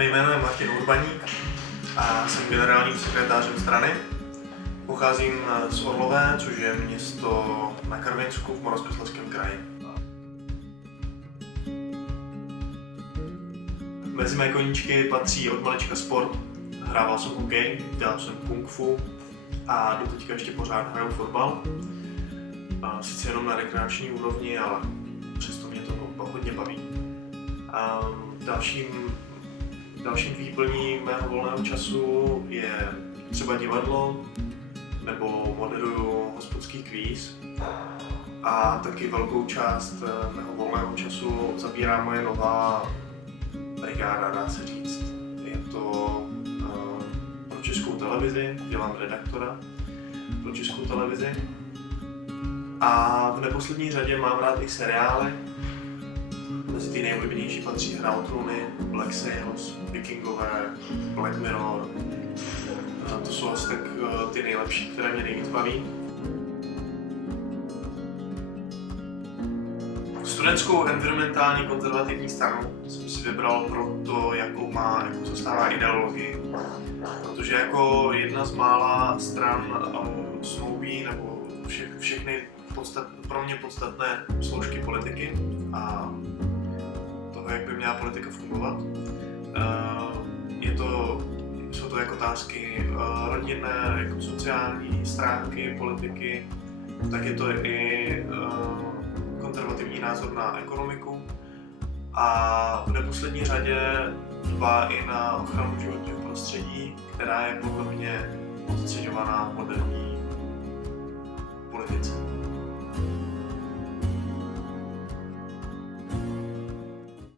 Mé jméno je Martin Urbaník a jsem generálním sekretářem strany. Pocházím z Orlové, což je město na Karvinsku v Moravskoslezském kraji. Mezi mé koníčky patří od malička sport. Hrával jsem hokej, dělal jsem kung fu a doteďka ještě pořád hraju fotbal. Sice jenom na rekreační úrovni, ale přesto mě to hodně baví. Dalším výplní mého volného času je třeba divadlo, nebo moderuju hospodský kvíz. A taky velkou část mého volného času zabírá moje nová brigáda, dá se říct. Je to pro Českou televizi, dělám redaktora pro Českou televizi. A v neposlední řadě mám rád i seriály. Mezi ty nejoblíbenější patří Hra o trůny, Black Sails, Vikingové, Black Mirror. To jsou asi tak ty nejlepší, které mě nejvíc baví. Studentskou environmentální konzervativní stranu jsem si vybral proto, jakou zastává ideologii. Protože jako jedna z mála stran snoubí nebo všechny pro mě podstatné složky politiky a toho, jak by měla politika fungovat. Jsou to jako otázky rodinné, jako sociální stránky politiky, tak je to i konzervativní názor na ekonomiku a v neposlední řadě dbá i na ochranu životního prostředí, která je podle mě podceňovaná v moderní